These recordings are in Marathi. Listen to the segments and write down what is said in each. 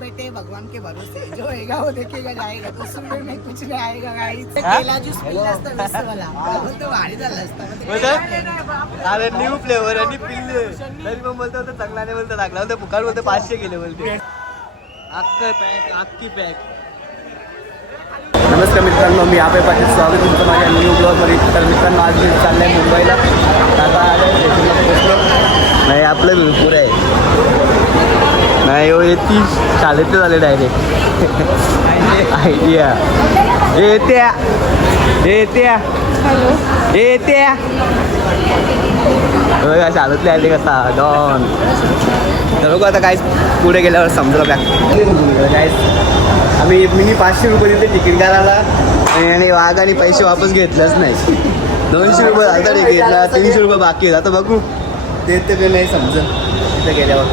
बेटे भगवान के भरोसे जो आएगा वो देखेगा जाएगा तो सुबह में कुछ नहीं आएगा गाइस केला ज्यूस पिल्ला असतं बेस्ट वाला बोलतो भारी झालं असतं अरे न्यू फ्लेवर आणि पिल्ले तरी पण बोलतो होतं चांगला नाही बोलतो लागला होता पुकार बोलतो 500 गेले बोलते अख्खी पॅक नमस्कार मित्रांनो मी आपे पाटील स्वागत तुमचं माझ्या न्यू ब्लॉगमध्ये तर मित्रांनो आज मी चाललं आहे मुंबईला आता आलं स्टेशनला पोहोचलो नाही आपलं भरपूर आहे नाही हो येते शाळेत झाले डायरेक्ट आयडिया येत्या येत्या येत्या बघा शाळेतले आले कसा डॉन तर बघू आता काय पुढे गेल्यावर समजलं काय आम्ही मी 500 रुपये दिले तिकीट करायला आणि वाघाने पैसे वापस घेतलंच नाही 200 रुपये आता घेतला 300 रुपये बाकी आहेत आता बघू देत ते नाही समजलं तिथं गेल्यावर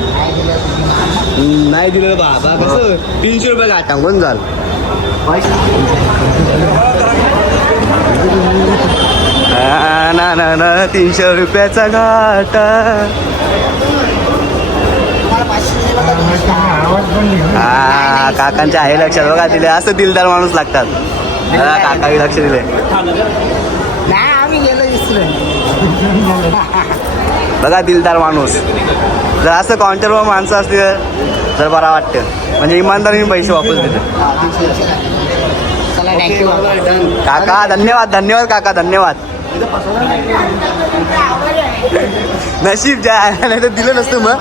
नाही दिलं बाबा कसं 300 रुपये गाठ टाकून झालं ना ना ना 300 रुपयाचा घाटा हा काकांच्या आहे लक्षात बघा दिले असं दिलदार माणूस लागतात काका लक्ष दिले बघा दिलदार माणूस जर असं काउंटरवर माणसं असतील तर बरा वाटतं म्हणजे इमानदारीने पैसे वापस देते काका धन्यवाद धन्यवाद काका धन्यवाद नशीब ज्या नाही तर दिलं नसतं मग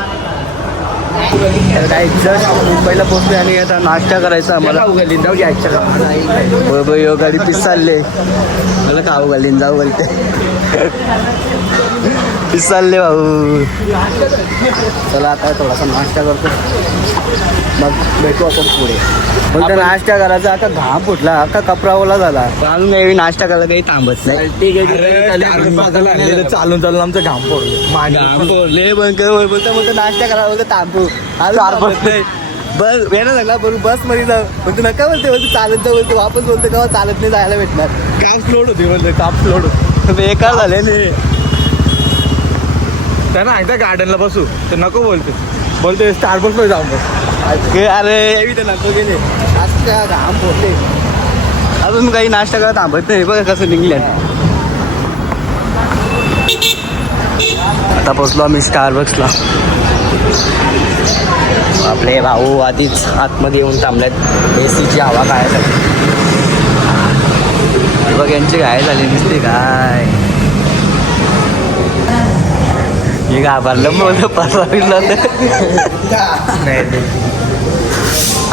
काही जस्ट मुंबईला पोहोचले आणि आता नाश्ता करायचा आम्हाला जाऊ घ्यायचं यो गाडी पीस चालले मला खाऊ घालीन जाऊ घालते पीस चालले भाऊ चला आता थोडासा नाश्ता करतो मग भेटू आपण पुढे पण त्या नाश्ता करायचा आता घाम फुटला आता कपडा ओला झाला अजून काही नाश्ता करायला काही थांबत नाही चालून चालून आमचं घाम फोडले बोलतो नाश्ता करायला बोलतो थांबू बस वेळा लागला बरोबर बस मध्ये जाऊ पण नका बोलते चालत जाऊ बोलते वापस बोलते का चालत नाही जायला भेटणार काप लोड होते बोलते काप लोड होते बेकार झाले त्यांना एकदा गार्डनला बसू तर नको बोलते स्टारबक्सला जाऊ अरे मी तर नको गेले नाश्ता घाम फोडले अजून काही नाश्ता करायला थांबत नाही बघा कसं निघल्या आता पोचलो आम्ही स्टारबक्सला आपले भाऊ आधीच आतमध्ये येऊन थांबल्यात एसीची हवा खायसाठी बघ यांची घाय झाली दिसते काय हे घाबरलं बोलतं परवा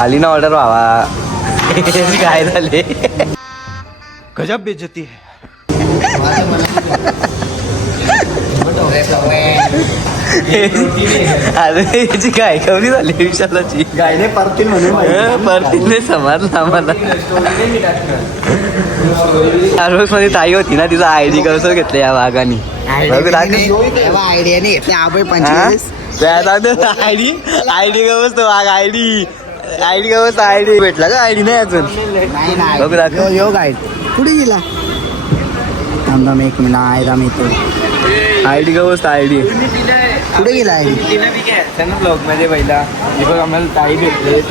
आली ना ऑर्डर व्हावा काय झाले गजब बेइज्जती अरे याची काय कवरी झाली विशालाची गायने परतील म्हणून परतीने समजलं आम्हाला स्टारबक्स मध्ये ताई होती ना तिचा आयडी कसं घेतलं या वाघानी आयडिया नाही घेतले आबे 25 आयडी गवस तो वाघ आयडी गवस आयडी भेटला का आयडी नाही अजून बघू दाखव यो गाईड कुठे गेला थांबा एक मिनिट आयदा मी तो आयडी गवस आयडी कुठे गेला आयडी त्यांना ब्लॉग मध्ये पहिला बघ आम्हाला ताई भेटले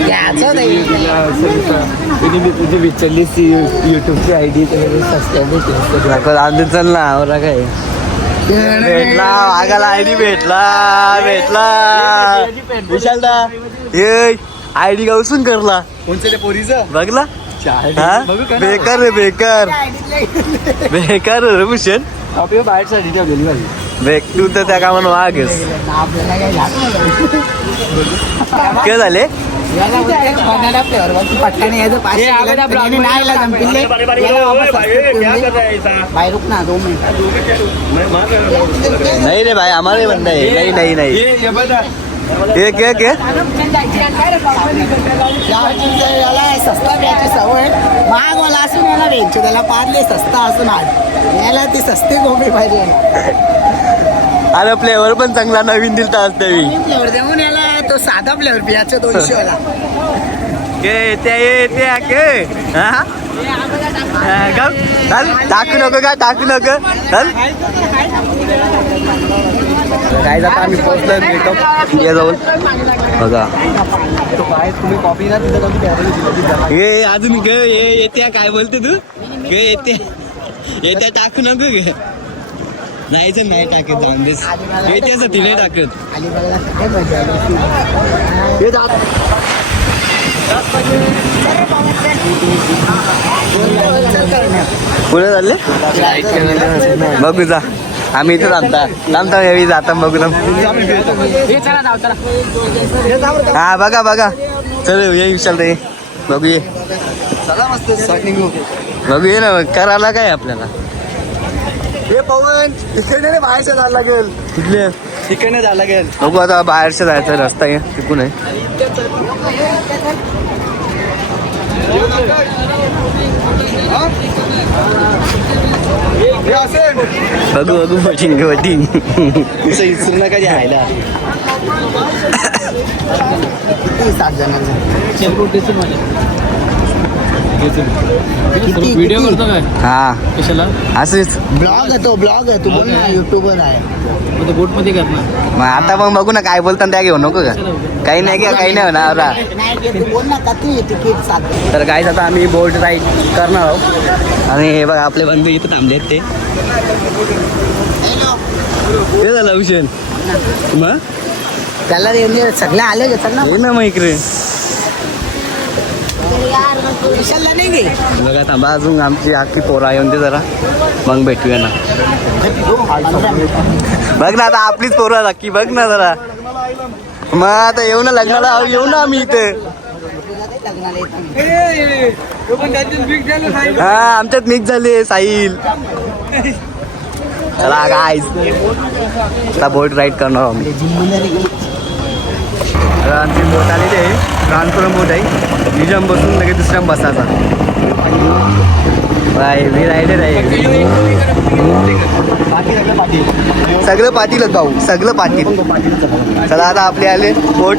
तुझी विचारली युट्यूबची आयडी सबस्क्राईब आधी चल ना आवरा काय भेटला वाघाला आयडी भेटला विशालदा हे आयडी गावसून करला कोणत्या पोरीचं बघला बेकार रे बेकार रे भूषण आपल्या बाहेर साठी ठेवलेली माझी तू तर त्या कामानं वाघेस काय झाले नाही रे भाई आम्हाला बंद आहे नाही नाही सस्ता प्यायची सवय महाग वाला असून याला रेंच त्याला पारले सस्ता असून याला ती सस्ती गोबी पाहिजे अरे फ्लेवर पण चांगला नवीन दिलता असते मी फ्लेवर देऊन याला तो साधा फ्लेवर पियाचा 200 वाला टाकू नको का टाकू नको काय आता आम्ही पोहोचलो गेट ऑफ इंडिया जवळ बघा. तुम्ही कॉफी ना तिथं हे अजून ग येत्या काय बोलते तू ग येत्या टाकू नको ग जायचं नाही टाकत जाऊनच येत्याच तिने टाकत पुढे चालले बघू जा आम्ही इथे थांबता यावी जाता बघू ना. हा बघा बघा चल ये विशाल रे बघू ये बघू ये ना करायला काय आपल्याला हे पवन तिकडे बाहेरच्या जायला लागेल तिथले तिकडे जायला लागेल बघू आता बाहेरच्या जायचा रस्ता आहे तिकून आहे. बघू बघू वोटिंग वोटिंग विसरू नका जायला 7 जणांना व्हिडिओ करतो काय हा कशाला असंच ब्लॉग आहे तो ब्लॉग आहे तू बोल ना युट्यूबर आहे बोट मध्ये करणार मग आता मग बघू ना काय बोलताना त्या घेऊ नको का काही नाही का काही नाही होणार तू बोल ना किती तिकीट 7. तर काय आता आम्ही बोट राईड करणार आहोत आणि हे बघा आपले बंधू इथं थांबले आहेत ते झालं औषध मग त्याला सगळे आले घेतात ना ये ना मग इकडे विशालला नाही घे बघा थांबा अजून आमची अख्खी पोरा येऊन ते जरा मग भेटूया ना. बघ ना आता आपलीच पोरा नक्की बघ ना जरा मग आता येऊ ना लग्नाला येऊ ना आम्ही इथे हा आमच्यात मिक्स झाले साहिल चला काय आता बोट राईड करणार आहोत. आमची बोट आलेली आहे ट्रान्सफॉर्म बोट आहे निजाम बसून लगेच दुसऱ्या बसायचा बाय मी रायडर आहे सगळं पाटीलच भाऊ सगळं पाटील. चला आता आपले आले बोट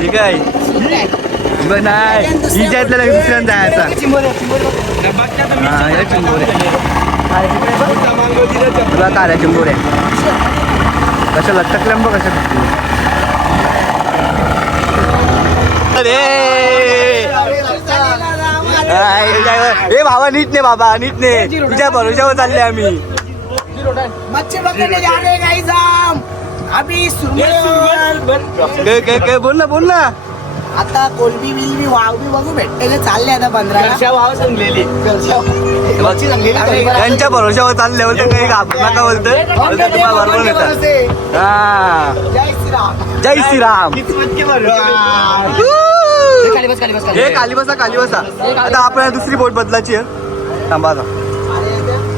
ठीक आहे बघ नाही हिच्यातल्या दुसऱ्यांदा जायचा तुला काय चिंबोऱ्या कशा लटकल्या बघ कशा ए भावा नीट ने बाबा नीट ने तुझ्या भरोशावर चालले आम्ही मच्छी पकडने जा रहे गाइस हम अभी बोल ना आता कोलबी बिलबी वाव बी बघू भेटले चालले आता 15 वाव जमलेली त्यांच्या भरोशावर चालले होते काही नका बोलतोय तुम्हाला बरोबर येतात हा जय श्रीराम हे खाली बसा आता आपल्याला दुसरी बोट बदलाची आहे थांबा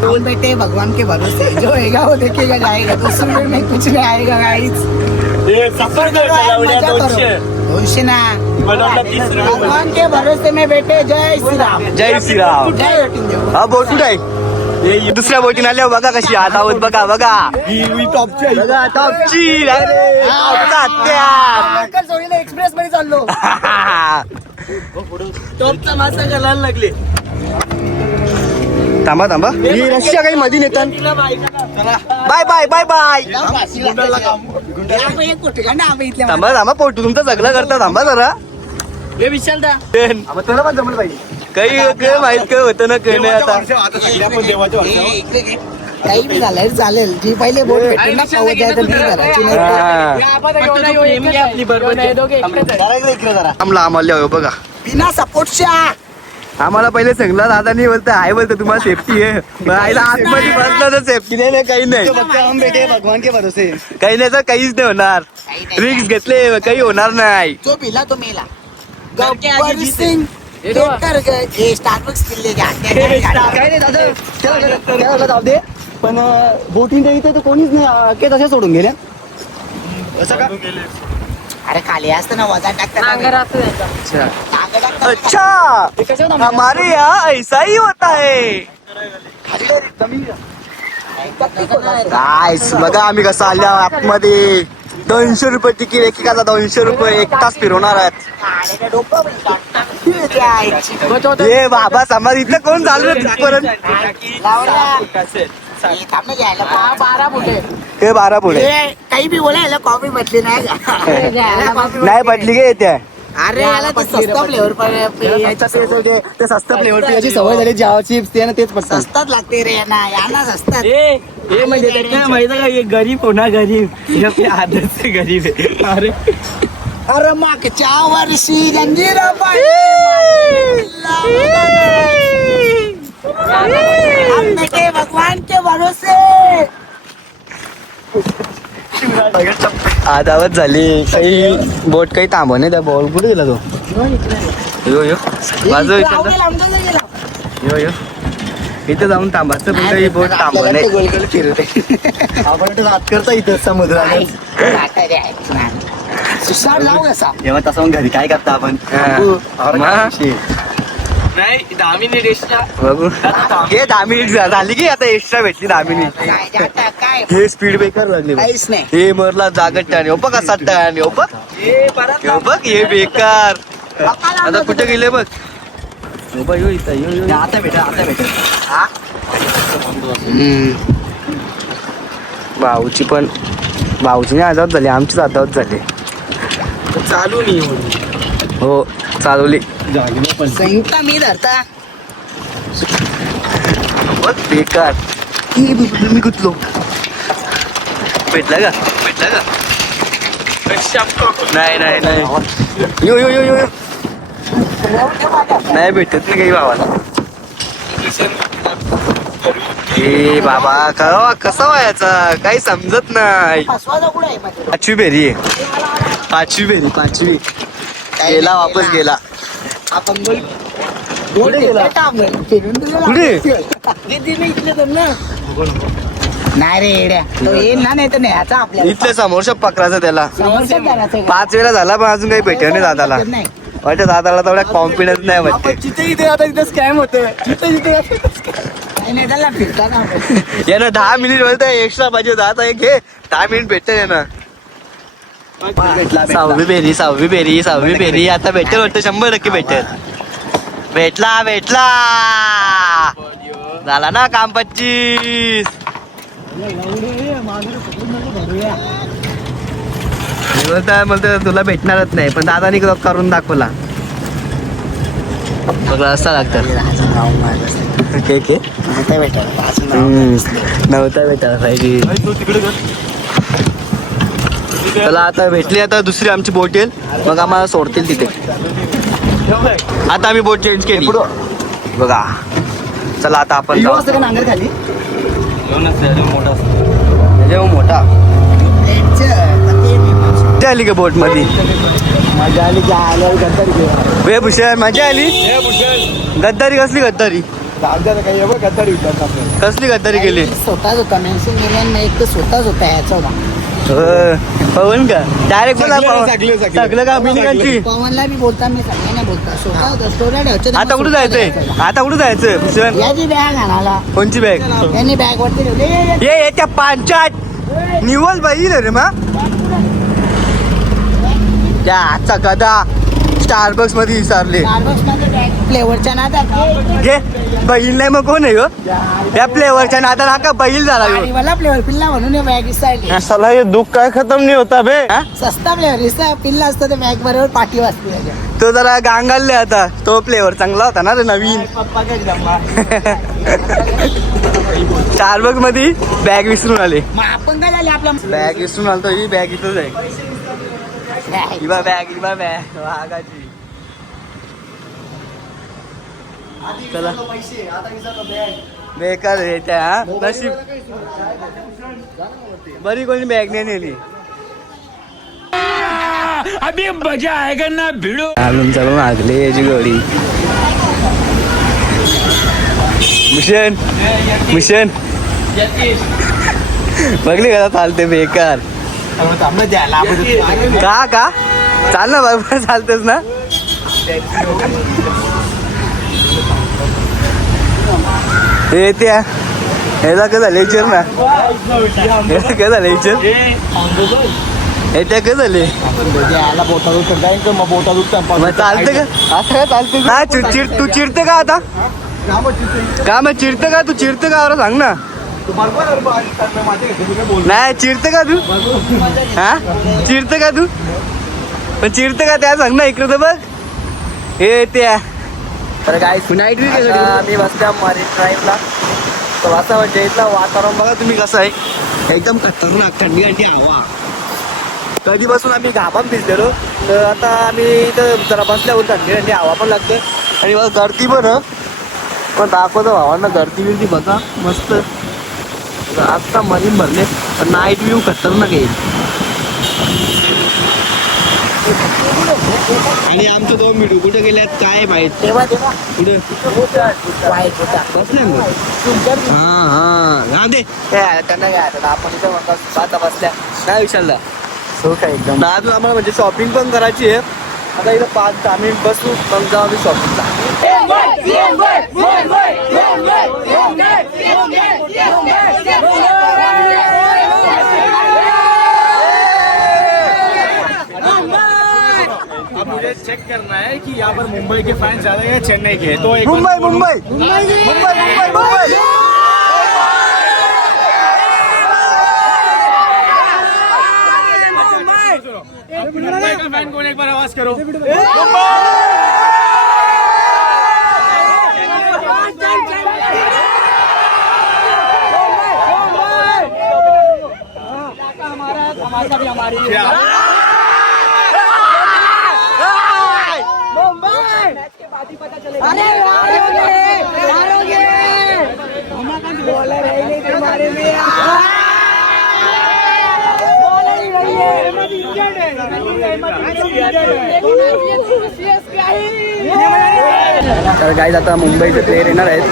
बोल बेटे भगवान के भरोसे जो होएगा वो देखेगा जाएगा दूसरे में कुछ नहीं आएगा गाइस सफर करो मजा करो 200 ना भगवान के भरोसे में बेटे जय श्रीराम जय श्रीराम जय वोटिंग हा बोट कुठे आहे दुसऱ्या बोटीने आल्यावर बघा कशी आत आहोत बघा बघा टॉपची एक्सप्रेस मध्ये चाललो टॉपचा मासा घालायला लागले थांबा ही रशिया काही मध्ये नेतात बाय बाय बाय बाय थांबा पोटू तुमचं सगळं करता थांबा जरा विशाल दा तुला पण जमलं पाहिजे काही माहित काय होतं ना काही नाही आता काही बी झालं चालेल जी पहिले बोट भेटली ना पावत जायचं ती करायची आम्हाला आम्हाला बघा बिना सपोर्टच्या आम्हाला पहिले सांगला दादा नाही बोलतं आहे बोलतं तुम्हाला सेफ्टी आहे मग आईला आतमध्ये बसलं तर सेफ्टी नाही काही नाही भगवान के भरोसे काही नाही तर काहीच नाही होणार रिक्स घेतले काही होणार नाही जो भिला तो मेला गब्बर सिंग स्टारबक्स किल्ले जाऊ दे पण बोटिंग इथे तर कोणीच नाही तशा सोडून गेल्या असं का अरे खाली असतं ना वजन टाकतात अच्छा हमारे यहाँ ऐसा ही होता है गाइस बघा आम्ही कसं आल्या आतमध्ये 200 रुपये तिकीट, एकेकाला 200 रुपये, 1 तास फिरवणार आहेत. हे बाबा समाज इथं कोण चालू तिथपर्यंत? हे 12 पुढे काही बी बोला कॉफी बदली नाही नाही पडली गे त्या. अरे याला ते सस्ता फ्लेवर ते सस्ता फ्लेवर याची सवय झाली, जावा चिप्स ते ना तेच पडतात. सस्ताच लागते रे यांना सस्तात. हे म्हणजे माहिती का, हे गरीब होणार गरीब, हे आपले आदर्श गरीब आहे. अरे अरे मागच्या वर्षी जंजीर भगवान के भरोसे. आधावत झाली, काही बोट काही थांबव नाही. त्या बॉल कुठे गेला तो? यो यो बाजू यो यो इथं जाऊन थांबायचं, पण काही बोट थांबव नाही. गोलगोल फिरते आपण रात करता इथं समुद्रात. सुसार लावू कसा तेव्हा तसं मग घरी काय करता आपण? नाही 10 मिनिट एक्स्ट्रा बघू हे 10 मिनिट झाली की आता एक्स्ट्रा भेटली 10 मिनिट. काय हे स्पीड ब्रेकर लागले बघ. काहीच नाही. हे मरला जागत टाणी, हो बघ असा टाणी, हो बघ हो बघ हे बेकार. आता कुठे गेले बघ? हो बघ, यो इथं यो आता भेटा भाऊची पण भाऊची नाही आजावत झाली, आमचीच आजावत झाली. चालू नाही हो चालवली. संयुक्ता मी धरता बघ बेकार. मी गुतलो. भेटला का नाही यो यो यो यो नाही भेटत नाही काही भावाला. ए बाबा कसा व्हायचा काही समजत नाही. फसवायचा कुठे आहे मध्ये? 5वी फेरी आहे, 5वी फेरी गेला, वापस गेला. आपण कुठे गेला? कुठे? नाही रे येड्या, तो येईल ना, नाही तर नाही आता आपल्याला इथल्या समोरच्या पकडायचं त्याला. समोरच्याच झाला ते. 5 वेळा झाला पण अजून काही भेटलं नाही दादाला. नाही. वाटतं दादाला तेवढा कॉन्फिडन्स नाही वाटते. इथे स्कॅम होते. काही नाही त्याला फिरता ना आपण. यानं 10 मिनिट बोलतोय एक्स्ट्रा पाहिजे होता, आता एक घे 10 मिनिट भेटते यानं. 6वी फेरी आता भेटेल वाटतं, 100% भेटेल. भेटला झाला ना काम 25. बोलतोय तुला भेटणारच नाही, पण दादानी करून दाखवला. बघा असं लागतं. नव्हता भेटायला पाहिजे. चला आता भेटली, आता दुसरी आमची बोट येईल, मग आम्हाला सोडतील तिथे. आता आम्ही बोट चेंज केली बघा. चला आता आपण मोठा आली का बोट मध्ये? मजा आली की आल्यावर गद्दारी वे भूषण मजा आली. गद्दारी कसली गद्दारी? कसली गद्दारी केली? स्वतःच होता मेन्शन केला, एक तर स्वतःच होता याचा होता. पवन का डायरेक्ट सगळं का अभिनयांची. पवनला मी बोलता, मी सगळ्यांना बोलता, स्वतः होता. स्टोऱ्या ठेवतो. आता कुठं जायचंय? भूषण याची बॅग आणाला, कोणची बॅग? यांनी बॅग वरती ठेवली. ये त्या पांचाट निवल बाईल रे मा त्या आजचा गदा स्टारबक्स मध्ये विसरले. फ्लेवरच्या नादात घे बैल नाही मग कोण आहे हो? या फ्लेवरच्या नादात हा का बैल झाला ह्यो? मला फ्लेवर पिल्ला म्हणून बॅग विसरली. साला हे दुःख काय खतम नाही होता बे. सस्ता फ्लेवर पिल्ला असतं ते बॅग बरोबर पाठी वाजते. तो जरा गांगालले आता. तो फ्लेवर चांगला होता ना रे नवीन. स्टारबक्स मध्ये बॅग विसरून आले. मग आपण काय झाले आपला बॅग विसरून आलतो. ही बॅग इथंच आहे. इबा बॅग वाघाची. चला बेकार आहे त्या. हा नशीब बरी कोणी बॅग नाही नेली. अभी मजा आएगा ना भिड़ो. आलून चालून आगले याची गोडी. मिशन बघली का चालते बेकार. का चाल ना बरोबर चालतेस ना. हे त्या ह्याचा काय झालं विचार ना. ह्याचा काय झालं विचार. हे त्या काय झाले याला बोटा दूध जाईल तर मग बोटा दूध मग चालतं का असं काय चालतं का तू चिडतं का आता का मग चिडतं का तू चिडतं का बरं सांग ना नाही चिडतं का तू हा चिडतं का तू पण चिडतं का त्या सांग ना इकडं तर बघ हे त्या तर काय नाईट व्ह्यू मी बसल्या मरीन ड्राईव्हला तर असं म्हणजे इथलं वातावरण बघा तुम्ही कसं आहे एकदम खतरनाक थंडी थंडी हवा कधीपासून आम्ही घामात भिजलेलो तर आता आम्ही इथं जरा बसल्यावर थंडी थंडी हवा पण लागते आणि बघा गर्दी पण दाखवतो भावांना गर्दी बिर्दी बघा मस्त आत्ता मरीन भरले नाईट व्ह्यू खतरनाक येईल आणि आमचं दोन मिनिट कुठे गेल्यात काय माहित कुठे बसले हा दे त्यांना काय आपण इथं आता बसल्या काय विचारलं हो काय एकदम अजून आम्हाला म्हणजे शॉपिंग पण करायची आहे आता इथं 5-10 मिनिट बसू मग जाऊ आम्ही शॉपिंगला अब मुझे चेक करना है कि यहाँ पर मुंबई के फैंस ज्यादा है या चेन्नई के तो एक मुंबई मुंबई मुंबई मुंबई मुंबई मुंबई का फैन कौन एक बार आवाज करो तर गाईज आता मुंबईचे प्लेयर येणार आहेत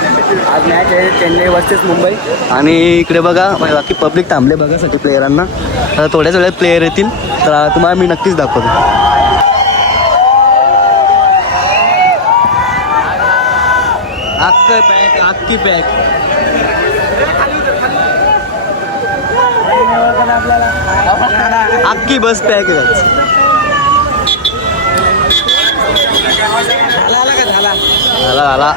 आज मॅच आहे चेन्नई वर्सेस मुंबई आणि इकडे बघा बाकी पब्लिक थांबले बघासाठी प्लेयरांना आता थोड्याच वेळात प्लेयर येतील तर तुम्हाला मी नक्कीच दाखवतो अख्खी पॅक अख्खी बस पॅक आहे झाला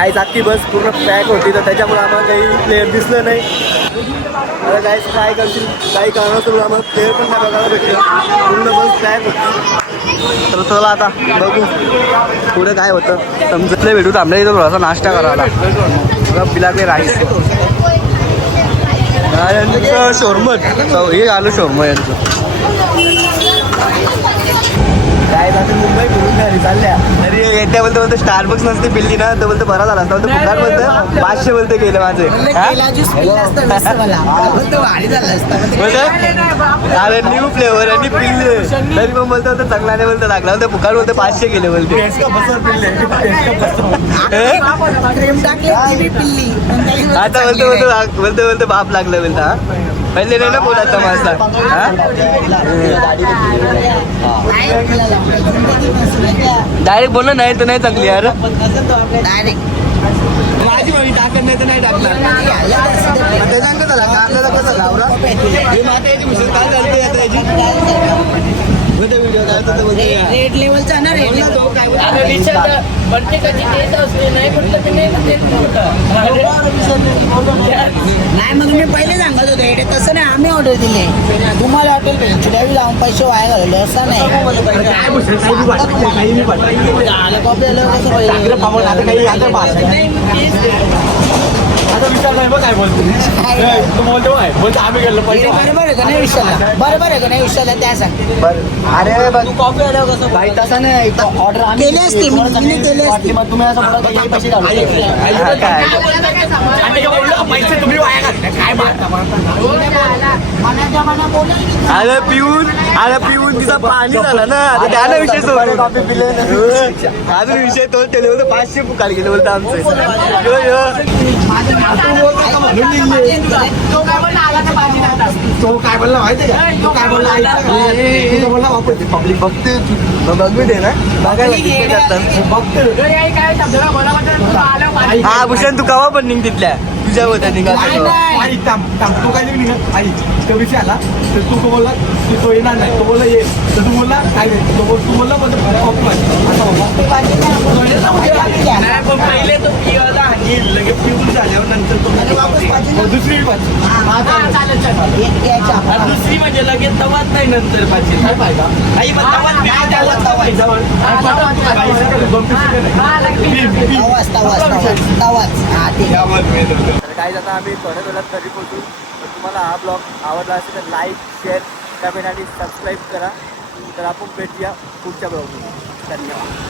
आईच अख्खी बस पूर्ण पॅक होती तर त्याच्यामुळे आम्हाला काही प्लेयर दिसलं नाही आता काय काय करतील काही कारणास्तव आम्हाला प्लेयर पण नाही बघायला भेटलं पूर्ण बस पॅक होती तर चला आता बघू पुढे काय होतं समजतलं भेटू थांबल्या इथं थोडासा नाश्ता करायला पिलाकडे राईस यांचं शोरमत हे आलं शोरम यांचं काय झालं मुंबई फिरून घरी चालल्या तरी येत्या बोलतो स्टारबक्स नसते पिल्ली ना तर बोलतो बरा झाला असता फुकाट बोलतं 500 बोलते गेलं माझे अरे न्यू फ्लेवर आणि पिल्ले तरी पण बोलतो होतं चांगला नाही बोलतो लागला बोलतो फुकाट बोलतो 500 गेले बोलते आता बोलतो बाप लागलं बोलता हा पहिले नाही ना बोलायचा माझा डायरेक्ट बोल नाही तर नाही चांगली यार माझी भावी टाकत नाही तर नाही टाकणार ते सांगतो त्याला आपल्याला कसं गावरा हे माता याची मुसळ काय चालते आता याची व्हिडिओ रेड लेवलचा ना रेड लेवल नाही मग मी पहिले सांगत होते तसं नाही आम्ही ऑर्डर दिले तुम्हाला हॉटेल भेटू द्यावी लावून पैसे वाया घालवले असं नाही काय बोलतो आम्ही गेलो बरोबर आहे का नाही विषयाला बरोबर आहे का नाही विषयाला त्या सांग अरे कॉफी आल्यावर कसं भाई तसा नाही ऑर्डर आम्ही केली असते मी केली असते मग तुम्ही असं बोला की पैसे पैसे तुम्ही वाया घातले काय अरे पिऊन तिचा पाणी झाला ना आता त्याला विषय सोडून कॉफी पिले अजून विषय तो त्याला बोलतो 500 पुकार गेले बोलतो आमचे तो काय बोलला माहिती का तो काय बोलला वापरते पब्लिक बघते बघू दे ना बघते हा भूषण तू कवा पण निघ तिथल्या तुझ्या होत्या निघा आई थांब तू काय नाही निघत आई तो विषय आला तर तू बोलला की तो येणार नाही तो बोलला ये तर तू बोलला काय नाही तू बोलला म्हणजे असं बोलला नाही पण पहिले तो पिवायला आणि लगेच पिऊन झाल्यावर नंतर तो दुसरी भाजी दुसरी म्हणजे लगेच तवाच नाही नंतर भाजी काय पाहिजे आई मग तवाच काय आता आम्ही थोड्या वेळात घरी पोहोचू. तर तुम्हाला हा ब्लॉग आवडला असेल तर लाईक शेअर कमेंट आणि सबस्क्राईब करा. तर आपण भेटूया पुढच्या ब्लॉगमध्ये. धन्यवाद.